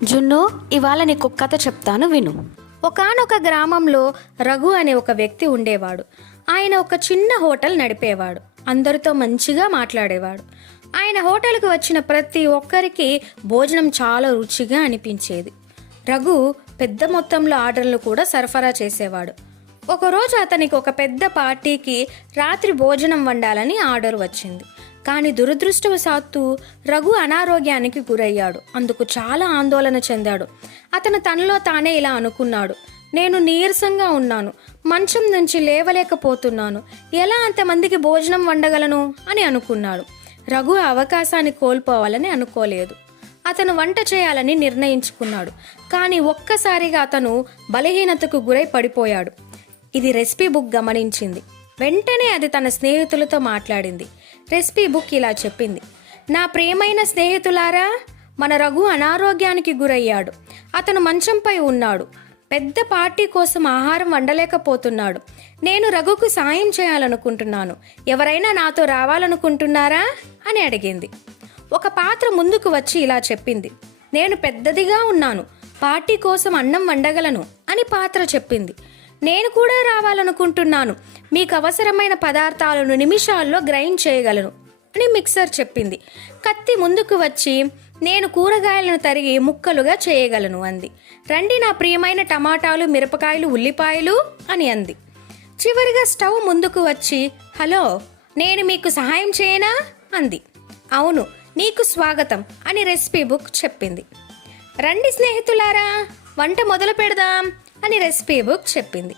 జున్ను, ఇవాళ నీకు ఒక కథ చెప్తాను విను. ఒకానొక గ్రామంలో రఘు అనే ఒక వ్యక్తి ఉండేవాడు. ఆయన ఒక చిన్న హోటల్ నడిపేవాడు. అందరితో మంచిగా మాట్లాడేవాడు. ఆయన హోటల్కి వచ్చిన ప్రతి ఒక్కరికి భోజనం చాలా రుచిగా అనిపించేది. రఘు పెద్ద మొత్తంలో ఆర్డర్లు కూడా సరఫరా చేసేవాడు. ఒకరోజు అతనికి ఒక పెద్ద పార్టీకి రాత్రి భోజనం వండాలని ఆర్డర్ వచ్చింది. కానీ దురదృష్టవశాత్తు రఘు అనారోగ్యానికి గురయ్యాడు. అందుకు చాలా ఆందోళన చెందాడు. అతను తనలో తానే ఇలా అనుకున్నాడు, నేను నీరసంగా ఉన్నాను, మంచం నుంచి లేవలేకపోతున్నాను, ఎలా అంతమందికి భోజనం వండగలను అని అనుకున్నాడు. రఘు ఆ అవకాశాన్ని కోల్పోవాలని అనుకోలేదు. అతను వంట చేయాలని నిర్ణయించుకున్నాడు. కానీ ఒక్కసారిగా అతను బలహీనతకు గురై పడిపోయాడు. ఇది రెసిపీ బుక్ గమనించింది. వెంటనే అది తన స్నేహితులతో మాట్లాడింది. రెసిపీ బుక్ ఇలా చెప్పింది, నా ప్రియమైన స్నేహితులారా, మన రఘు అనారోగ్యానికి గురయ్యాడు. అతను మంచంపై ఉన్నాడు. పెద్ద పార్టీ కోసం ఆహారం వండలేకపోతున్నాడు. నేను రఘుకు సాయం చేయాలనుకుంటున్నాను. ఎవరైనా నాతో రావాలనుకుంటున్నారా అని అడిగింది. ఒక పాత్ర ముందుకు వచ్చి ఇలా చెప్పింది, నేను పెద్దదిగా ఉన్నాను, పార్టీ కోసం అన్నం వండగలను అని పాత్ర చెప్పింది. నేను కూడా రావాలనుకుంటున్నాను, మీకు అవసరమైన పదార్థాలను నిమిషాల్లో గ్రైండ్ చేయగలను అని మిక్సర్ చెప్పింది. కత్తి ముందుకు వచ్చి, నేను కూరగాయలను తరిగి ముక్కలుగా చేయగలను అంది. రండి నా ప్రియమైన టమాటాలు, మిరపకాయలు, ఉల్లిపాయలు అని అంది. చివరిగా స్టవ్ ముందుకు వచ్చి, హలో, నేను మీకు సహాయం చేయనా అంది. అవును, నీకు స్వాగతం అని రెసిపీ బుక్ చెప్పింది. రండి స్నేహితులారా, వంట మొదలు పెడదాం అని రెసిపీ బుక్ చెప్పింది.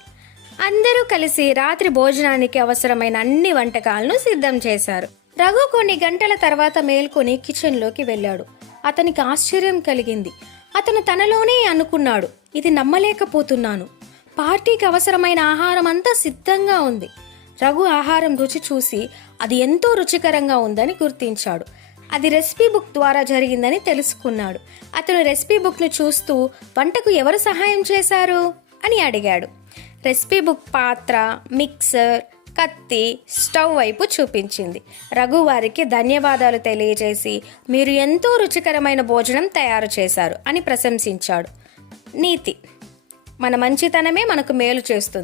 అందరూ కలిసి రాత్రి భోజనానికి అవసరమైన అన్ని వంటకాలను సిద్ధం చేశారు. రఘు కొన్ని గంటల తర్వాత మేల్కొని కిచెన్లోకి వెళ్ళాడు. అతనికి ఆశ్చర్యం కలిగింది. అతను తనలోనే అనుకున్నాడు, ఇది నమ్మలేకపోతున్నాను, పార్టీకి అవసరమైన ఆహారం అంతా సిద్ధంగా ఉంది. రఘు ఆహారం రుచి చూసి అది ఎంతో రుచికరంగా ఉందని గుర్తించాడు. అది రెసిపీ బుక్ ద్వారా జరిగిందని తెలుసుకున్నాడు. అతను రెసిపీ బుక్ను చూస్తూ, వంటకు ఎవరు సహాయం చేశారు అని అడిగాడు. రెసిపీ బుక్ పాత్ర, మిక్సర్, కత్తి, స్టవ్ వైపు చూపించింది. రఘు వారికి ధన్యవాదాలు తెలియజేసి, మీరు ఎంతో రుచికరమైన భోజనం తయారు చేశారు అని ప్రశంసించాడు. నీతి: మన మంచితనమే మనకు మేలు చేస్తుంది.